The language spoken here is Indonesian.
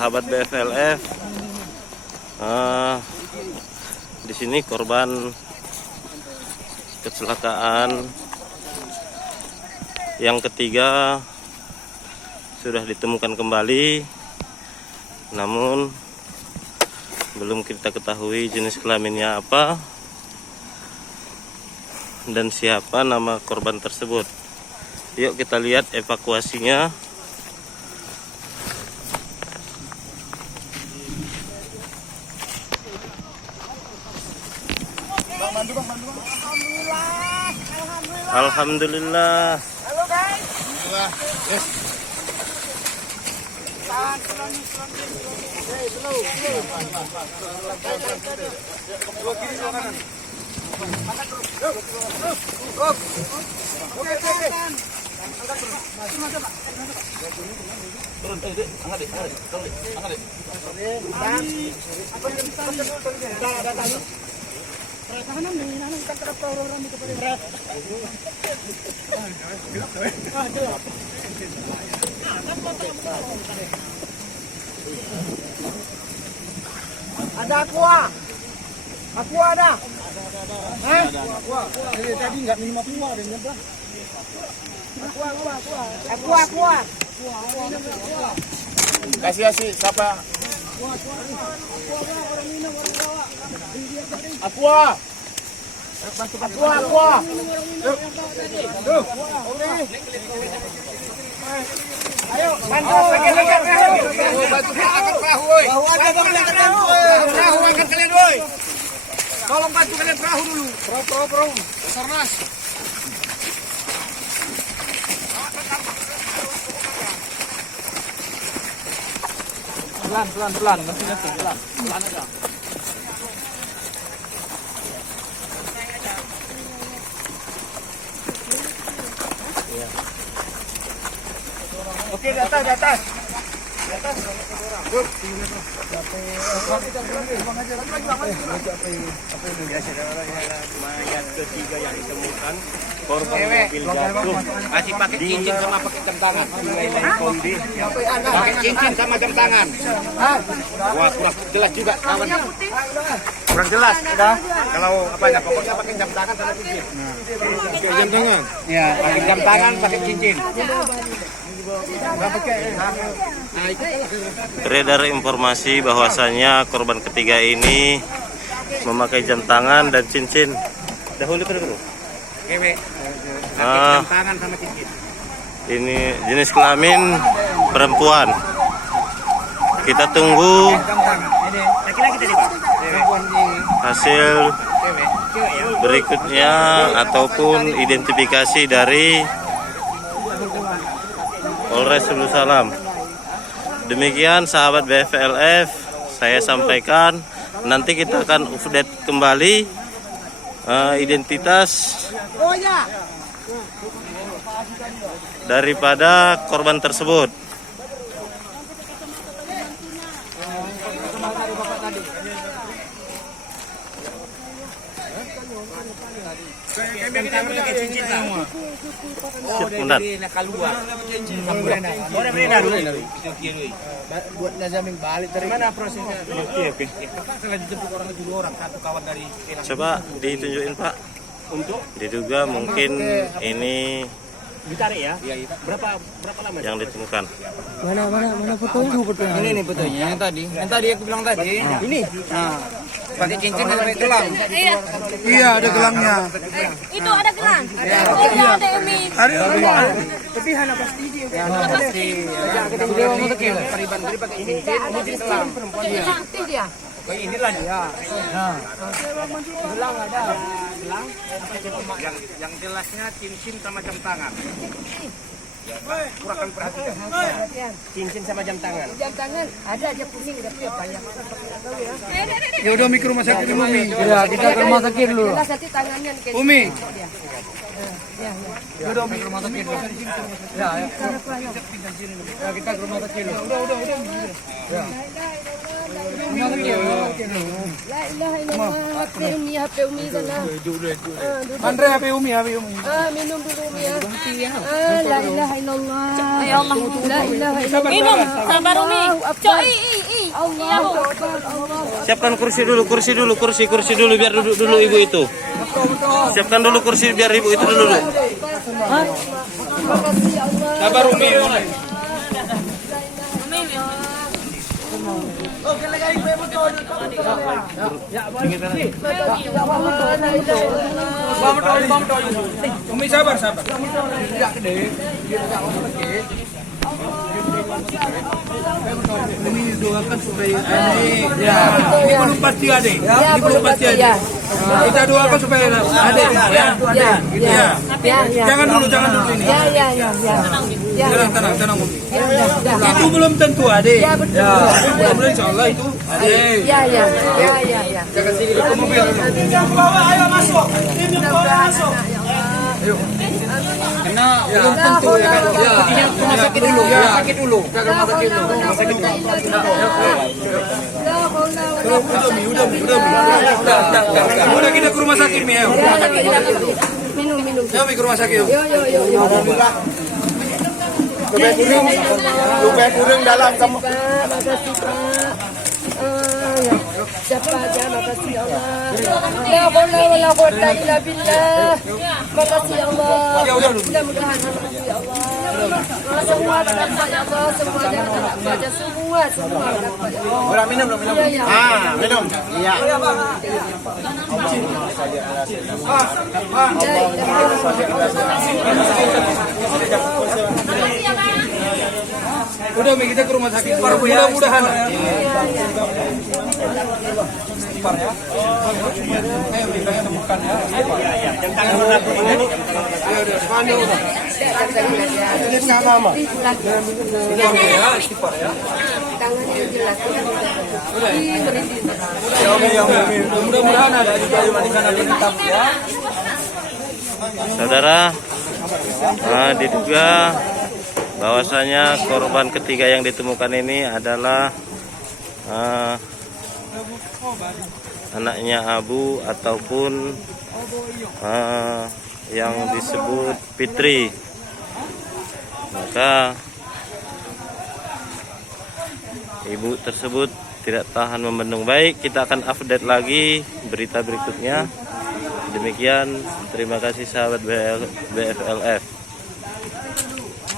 sahabat BFLF. Di sini korban kecelakaan yang ketiga sudah ditemukan kembali, namun belum kita ketahui jenis kelaminnya apa dan siapa nama korban tersebut. Yuk kita lihat evakuasinya. Alhamdulillah. Halo guys. Alhamdulillah. Yes. Ada aqua ada. Aqua. Tadi nggak minum aqua, ada nyoba. Aqua. Kasih siapa? Aqua. Ayo, bantu angkat perahu. Bantu angkat perahu, woi. Perahu angkat kalian, woi. Tolong bantu kalian perahu dulu. Perahu. Sarnas. Pelan, nanti pelan aja. Oke, di atas. Mayat ketiga yang ditemukan, korban mobil jatuh. Masih pakai cincin sama pakai jam tangan. Pakai cincin sama jam tangan. Wah, kurang jelas juga kawan. Kurang jelas, udah. Kalau apanya? Pokoknya pakai jam tangan sama cincin. Pakai jam tangan. Ya, pakai jam tangan, pakai cincin. Beredar informasi bahwasanya korban ketiga ini memakai jam tangan dan cincin. Dahulu bro. Pakai jam tangan sama cincin. Ini jenis kelamin perempuan. Kita tunggu hasil berikutnya ataupun identifikasi dari Polres Hulu Salam. Demikian sahabat BFLF, saya sampaikan. Nanti kita akan update kembali identitas daripada korban tersebut. Buat nazamin balik dari mana prosesnya? Oke. Selanjutnya orang itu orang satu kawan dari. Coba ditunjukin Pak. Untuk Diduga mungkin ini ditarik ya? Iya. Berapa lama? yang ditemukan. Mana fotonya? Ini nih fotonya yang tadi aku bilang tadi. Ini. Nah, pakai cincin dan pakai gelang. Iya, ada gelangnya. Itu ada gelang. Iya, ada Emi. Tapi hana pasti dia. Pasti. Kita mau pakai pariban dari pakai cincin, ini gelang. Gelang dia. Inilah dia. Nah. Gelang ada. Gelang. Yang jelasnya cincin sama jam tangan. Kurangkan perhatian. Cincin sama jam tangan. Jam tangan ada aja kuning tapi apa ya? Ya udah Umi ke rumah sakit dulu Umi. Ya, kita ke rumah sakit dulu. Jelas nanti tangannya kayak Umi. Ya. Ya udah Umi ke rumah sakit dulu. Ya. Ya kita ke rumah sakit dulu. Udah. Ya. La ilaha illallah. HP Umi sana. Duduk. Andre HP Umi. Minum dulu Umi ya. La ilaha illallah. Ya Allah. La ilaha illallah. Minum, sabar Umi. Allahu Akbar. Allah. Siapkan kursi dulu, kursi dulu biar duduk dulu ibu itu. Siapkan dulu kursi biar ibu itu dulu. Sabar Umi. Umi sabar. Ini doakan supaya ini belum pasti ada. Ya, belum pasti ya. Kita doakan supaya ada ya. Jangan dulu ini. Ya. Tenang Umi. Ya. Itu belum tentu ada. Ya, betul. Mudah-mudahan insyaallah itu ada. Ya. Jangan sini ke mobil. Ayo masuk. Karena belum tentu ya kan. Ya, rumah sakit dulu. Sakit dulu. Udah kita ke rumah sakit Mi. Minum. Ya Mi ke rumah sakit. Yo. Lupa kurung dalam kamu. Pak, makasih Pak. Siapa aja, makasih Allah. La haula wala quwwata illa billah. Makasih Allah. Mudah-mudahan makasih Allah. Semua dapat ya Allah, semua dapat ya semua dapat ya Allah. Udah minum. Iya. Minum. Iya. Udah Mi kita ke rumah sakit. Mudah-mudahan. Mudah-mudahan ada juga ya. Saudara, diduga bahwasanya korban ketiga yang ditemukan ini adalah anaknya Abu ataupun yang disebut Fitri. Maka ibu tersebut tidak tahan membendung. Baik, kita akan update lagi berita berikutnya. Demikian, terima kasih sahabat BFLF.